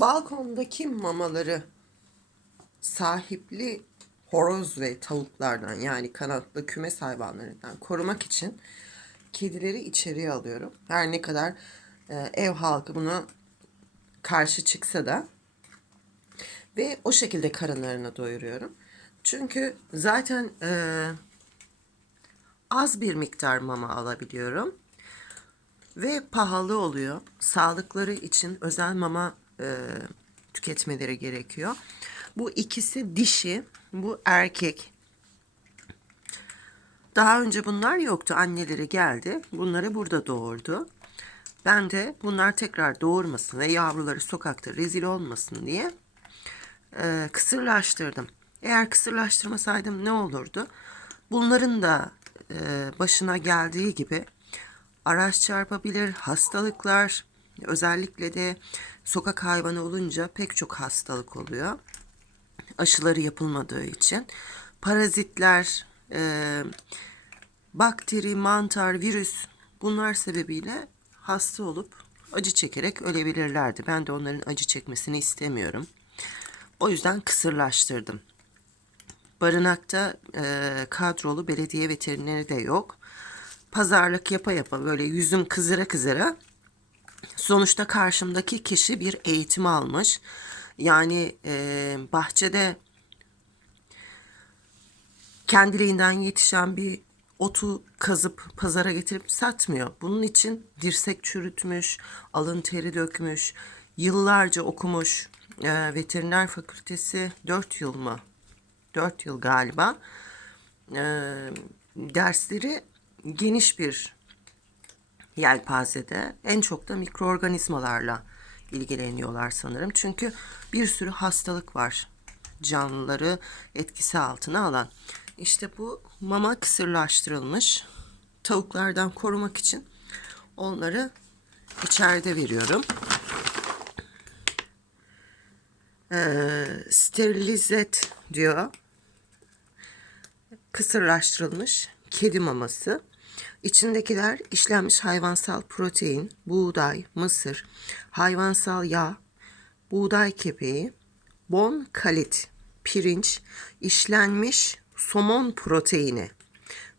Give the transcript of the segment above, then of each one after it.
Balkondaki mamaları sahipli horoz ve tavuklardan yani kanatlı kümes hayvanlarından korumak için kedileri içeriye alıyorum. Her ne kadar e, ev halkı buna karşı çıksa da ve o şekilde karınlarını doyuruyorum. Çünkü zaten e, az bir miktar mama alabiliyorum ve pahalı oluyor. Sağlıkları için özel mama e, tüketmeleri gerekiyor. Bu ikisi dişi, bu erkek. Daha önce bunlar yoktu. Anneleri geldi. Bunları burada doğurdu. Ben de bunlar tekrar doğurmasın ve yavruları sokakta rezil olmasın diye e, kısırlaştırdım. Eğer kısırlaştırmasaydım ne olurdu? Bunların da e, başına geldiği gibi araç çarpabilir, hastalıklar, özellikle de sokak hayvanı olunca pek çok hastalık oluyor. Aşıları yapılmadığı için. Parazitler, e, bakteri, mantar, virüs bunlar sebebiyle hasta olup acı çekerek ölebilirlerdi. Ben de onların acı çekmesini istemiyorum. O yüzden kısırlaştırdım. Barınakta e, kadrolu belediye veterineri de yok. Pazarlık yapa yapa böyle yüzüm kızıra kızıra sonuçta karşımdaki kişi bir eğitim almış. Yani e, bahçede kendiliğinden yetişen bir otu kazıp pazara getirip satmıyor. Bunun için dirsek çürütmüş, alın teri dökmüş, yıllarca okumuş. E, veteriner fakültesi 4 yıl mı? 4 yıl galiba. E, dersleri geniş bir yelpazede. En çok da mikroorganizmalarla ilgileniyorlar sanırım. Çünkü bir sürü hastalık var canlıları etkisi altına alan. İşte bu mama kısırlaştırılmış tavuklardan korumak için onları içeride veriyorum. Ee, sterilizet diyor. Kısırlaştırılmış kedi maması. İçindekiler işlenmiş hayvansal protein, buğday, mısır, hayvansal yağ, buğday kepeği, bon kalit, pirinç, işlenmiş somon proteini,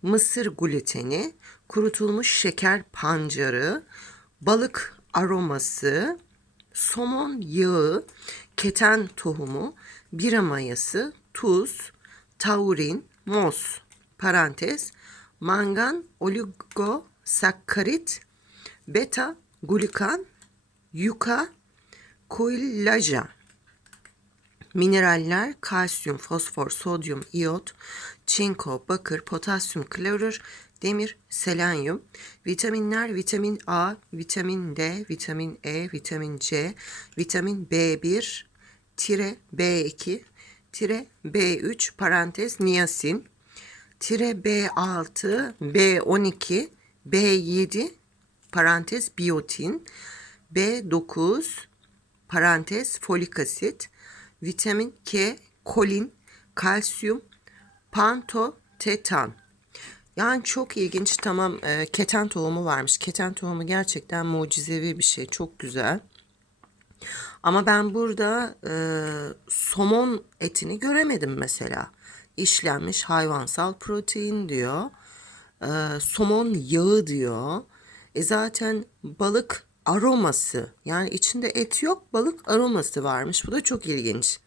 mısır gluteni, kurutulmuş şeker pancarı, balık aroması, somon yağı, keten tohumu, bira mayası, tuz, taurin, mos, parantez, mangan, oligosakkarit, beta, glukan, yuka, koillaja, mineraller, kalsiyum, fosfor, sodyum, iyot, çinko, bakır, potasyum, klorür, demir, selenyum, vitaminler, vitamin A, vitamin D, vitamin E, vitamin C, vitamin B1, tire B2, tire B3, parantez niyasin, tire B6, B12, B7, parantez biyotin, B9, parantez folik asit, vitamin K, kolin, kalsiyum, pantotetan. Yani çok ilginç tamam e, keten tohumu varmış. Keten tohumu gerçekten mucizevi bir şey. Çok güzel. Ama ben burada e, somon etini göremedim mesela. İşlenmiş hayvansal protein diyor. E, somon yağı diyor. E zaten balık aroması yani içinde et yok balık aroması varmış. Bu da çok ilginç.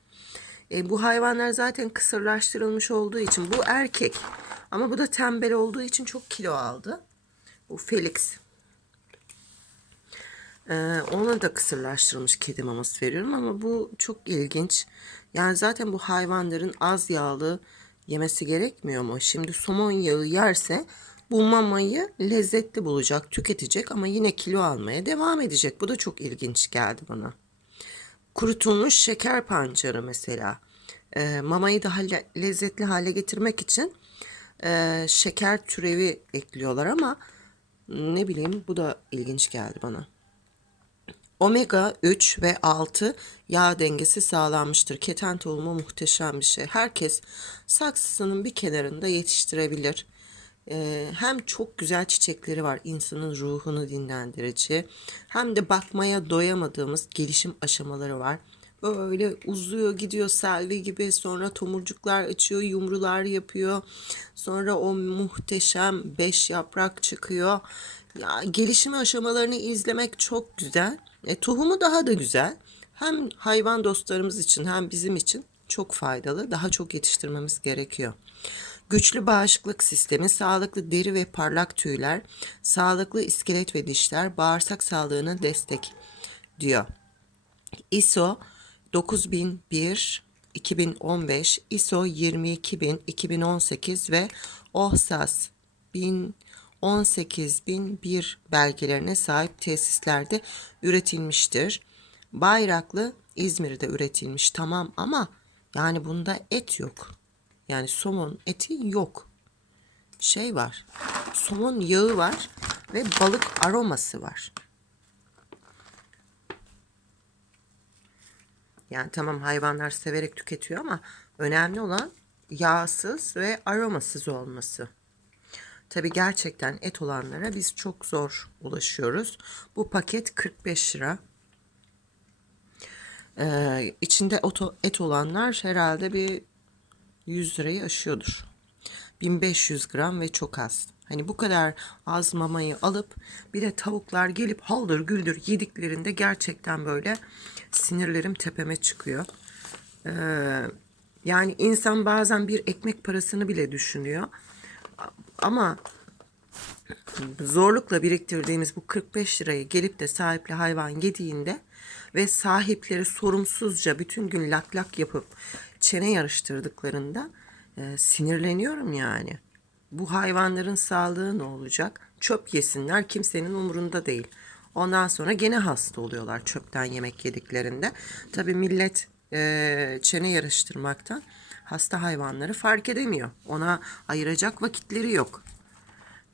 E, bu hayvanlar zaten kısırlaştırılmış olduğu için bu erkek ama bu da tembel olduğu için çok kilo aldı. Bu Felix. Ee, ona da kısırlaştırılmış kedi maması veriyorum ama bu çok ilginç. Yani zaten bu hayvanların az yağlı yemesi gerekmiyor mu? Şimdi somon yağı yerse bu mamayı lezzetli bulacak, tüketecek ama yine kilo almaya devam edecek. Bu da çok ilginç geldi bana. Kurutulmuş şeker pancarı mesela. Ee, mamayı daha le- lezzetli hale getirmek için e, şeker türevi ekliyorlar ama ne bileyim bu da ilginç geldi bana. Omega 3 ve 6 yağ dengesi sağlanmıştır. Keten tohumu muhteşem bir şey. Herkes saksısının bir kenarında yetiştirebilir. Ee, hem çok güzel çiçekleri var insanın ruhunu dinlendirici hem de bakmaya doyamadığımız gelişim aşamaları var. Böyle uzuyor gidiyor selvi gibi sonra tomurcuklar açıyor yumrular yapıyor sonra o muhteşem beş yaprak çıkıyor. Ya gelişim aşamalarını izlemek çok güzel. E, tohumu daha da güzel. Hem hayvan dostlarımız için hem bizim için çok faydalı. Daha çok yetiştirmemiz gerekiyor. Güçlü bağışıklık sistemi, sağlıklı deri ve parlak tüyler, sağlıklı iskelet ve dişler, bağırsak sağlığına destek diyor. ISO 9001 2015, ISO 22000 2018 ve OHSAS 1000 18001 belgelerine sahip tesislerde üretilmiştir. Bayraklı İzmir'de üretilmiş tamam ama yani bunda et yok. Yani somon eti yok. Şey var. Somon yağı var ve balık aroması var. Yani tamam hayvanlar severek tüketiyor ama önemli olan yağsız ve aromasız olması. Tabi gerçekten et olanlara biz çok zor ulaşıyoruz. Bu paket 45 lira. Ee, içinde et olanlar herhalde bir 100 lirayı aşıyordur. 1500 gram ve çok az. Hani bu kadar az mamayı alıp bir de tavuklar gelip haldır güldür yediklerinde gerçekten böyle sinirlerim tepeme çıkıyor. Ee, yani insan bazen bir ekmek parasını bile düşünüyor. Ama zorlukla biriktirdiğimiz bu 45 lirayı gelip de sahipli hayvan yediğinde ve sahipleri sorumsuzca bütün gün lak lak yapıp çene yarıştırdıklarında e, sinirleniyorum yani. Bu hayvanların sağlığı ne olacak? Çöp yesinler kimsenin umurunda değil. Ondan sonra gene hasta oluyorlar çöpten yemek yediklerinde. Tabi millet e, çene yarıştırmaktan hasta hayvanları fark edemiyor. Ona ayıracak vakitleri yok.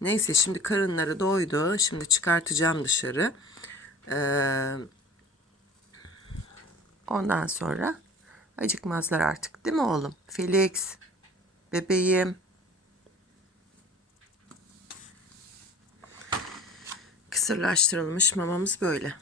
Neyse şimdi karınları doydu. Şimdi çıkartacağım dışarı. Ee, ondan sonra acıkmazlar artık değil mi oğlum? Felix, bebeğim. Kısırlaştırılmış mamamız böyle.